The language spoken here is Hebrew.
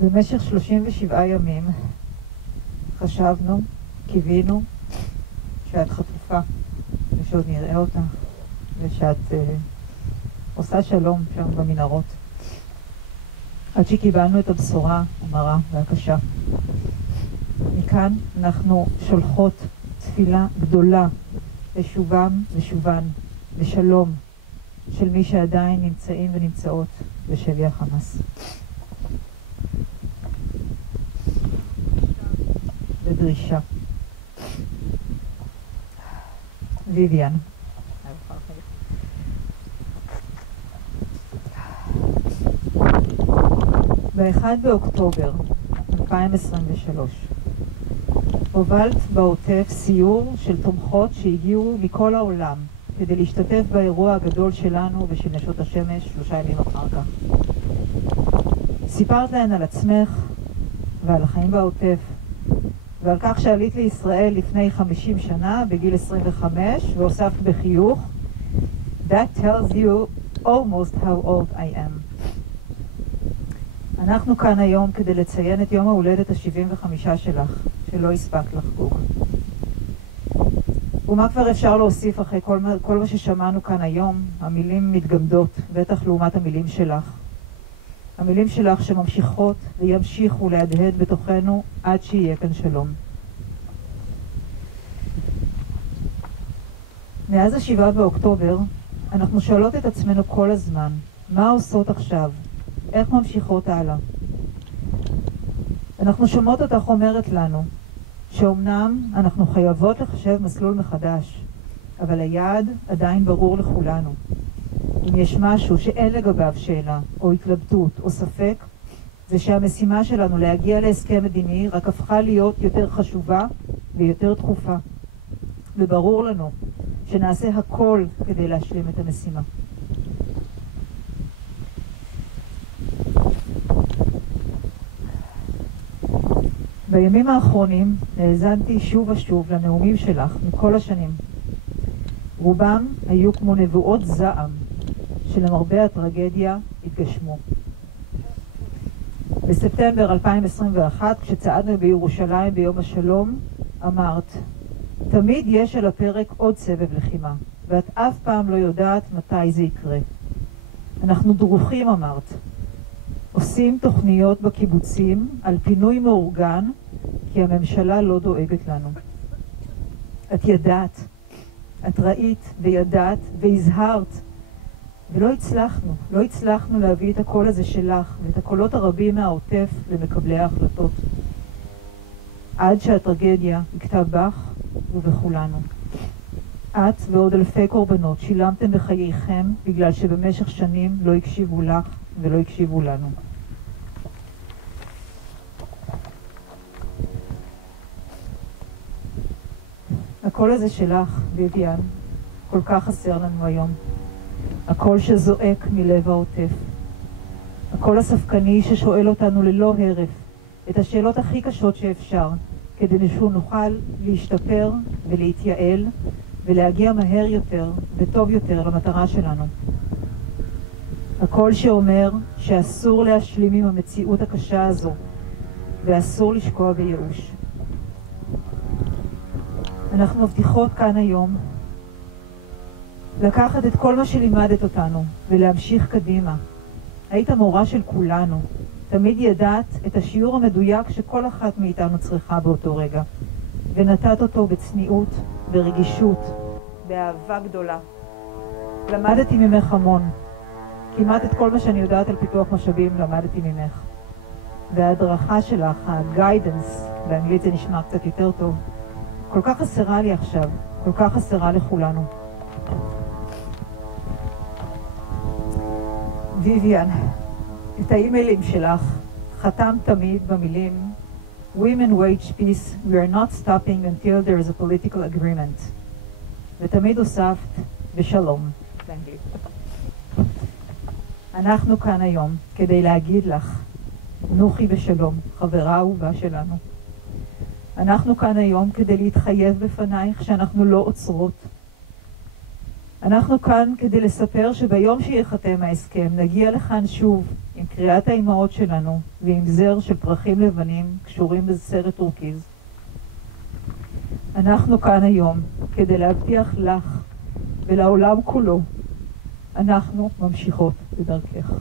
במשך 37 ימים חשבנו, קיווינו שאת חטופה ושעוד נראה אותך ושאת עושה שלום שם במנהרות. עד שקיבלנו את הבשורה המרה והקשה. מכאן אנחנו שולחות תפילה גדולה לשובם ושובן, לשלום של מי שעדיין נמצאים ונמצאות בשבי החמאס. ודרישה. ויויאן. ב-1 באוקטובר 2023 הובלת בעוטף סיור של תומכות שהגיעו מכל העולם כדי להשתתף באירוע הגדול שלנו ושל נשות השמש 3 ימים אחר כך. סיפרת להן על עצמך ועל החיים בעוטף ועל כך שעלית לישראל לפני 50 שנה בגיל 25 והוספת בחיוך That tells you almost how old I am. אנחנו כאן היום כדי לציין את יום ההולדת ה-75 שלך, שלא הספקת לחגוג. ומה כבר אפשר להוסיף אחרי כל מה ששמענו כאן היום? המילים מתגמדות, בטח לעומת המילים שלך. המילים שלך שממשיכות וימשיכו להדהד בתוכנו עד שיהיה כאן שלום. מאז ה-7 באוקטובר אנחנו שואלות את עצמנו כל הזמן, מה עושות עכשיו? איך ממשיכות הלאה? אנחנו שומעות אותך אומרת לנו שאומנם אנחנו חייבות לחשב מסלול מחדש, אבל היעד עדיין ברור לכולנו. אם יש משהו שאין לגביו שאלה או התלבטות או ספק, זה שהמשימה שלנו להגיע להסכם מדיני רק הפכה להיות יותר חשובה ויותר דחופה. וברור לנו שנעשה הכל כדי להשלים את המשימה. בימים האחרונים האזנתי שוב ושוב לנאומים שלך מכל השנים. רובם היו כמו נבואות זעם שלמרבה הטרגדיה התגשמו. בספטמבר 2021, כשצעדנו בירושלים ביום השלום, אמרת, תמיד יש על הפרק עוד סבב לחימה, ואת אף פעם לא יודעת מתי זה יקרה. אנחנו דרוכים, אמרת. עושים תוכניות בקיבוצים על פינוי מאורגן, כי הממשלה לא דואגת לנו. את ידעת, את ראית וידעת והזהרת, ולא הצלחנו, לא הצלחנו להביא את הקול הזה שלך ואת הקולות הרבים מהעוטף למקבלי ההחלטות. עד שהטרגדיה הכתה בך ובכולנו. את ועוד אלפי קורבנות שילמתם בחייכם בגלל שבמשך שנים לא הקשיבו לך ולא הקשיבו לנו. הקול הזה שלך, ויויאן, כל כך חסר לנו היום. הקול שזועק מלב העוטף. הקול הספקני ששואל אותנו ללא הרף את השאלות הכי קשות שאפשר, כדי שנוכל להשתפר ולהתייעל ולהגיע מהר יותר וטוב יותר למטרה שלנו. הקול שאומר שאסור להשלים עם המציאות הקשה הזו ואסור לשקוע בייאוש. אנחנו מבטיחות כאן היום לקחת את כל מה שלימדת אותנו ולהמשיך קדימה. היית מורה של כולנו. תמיד ידעת את השיעור המדויק שכל אחת מאיתנו צריכה באותו רגע. ונתת אותו בצניעות, ברגישות, באהבה גדולה. למדתי ממך המון. כמעט את כל מה שאני יודעת על פיתוח משאבים למדתי ממך. וההדרכה שלך, הגיידנס, באנגלית זה נשמע קצת יותר טוב, כל כך חסרה לי עכשיו, כל כך חסרה לכולנו. ויויאן, את האימיילים שלך חתם תמיד במילים Women wage peace, we are not stopping until there is a political agreement. ותמיד הוספת בשלום. באנגלית. אנחנו כאן היום כדי להגיד לך, נוחי בשלום, חברה אהובה שלנו. אנחנו כאן היום כדי להתחייב בפנייך שאנחנו לא עוצרות. אנחנו כאן כדי לספר שביום שיחתם ההסכם נגיע לכאן שוב עם קריאת האימהות שלנו ועם זר של פרחים לבנים קשורים בסרט טורקיז. אנחנו כאן היום כדי להבטיח לך ולעולם כולו, אנחנו ממשיכות בדרכך.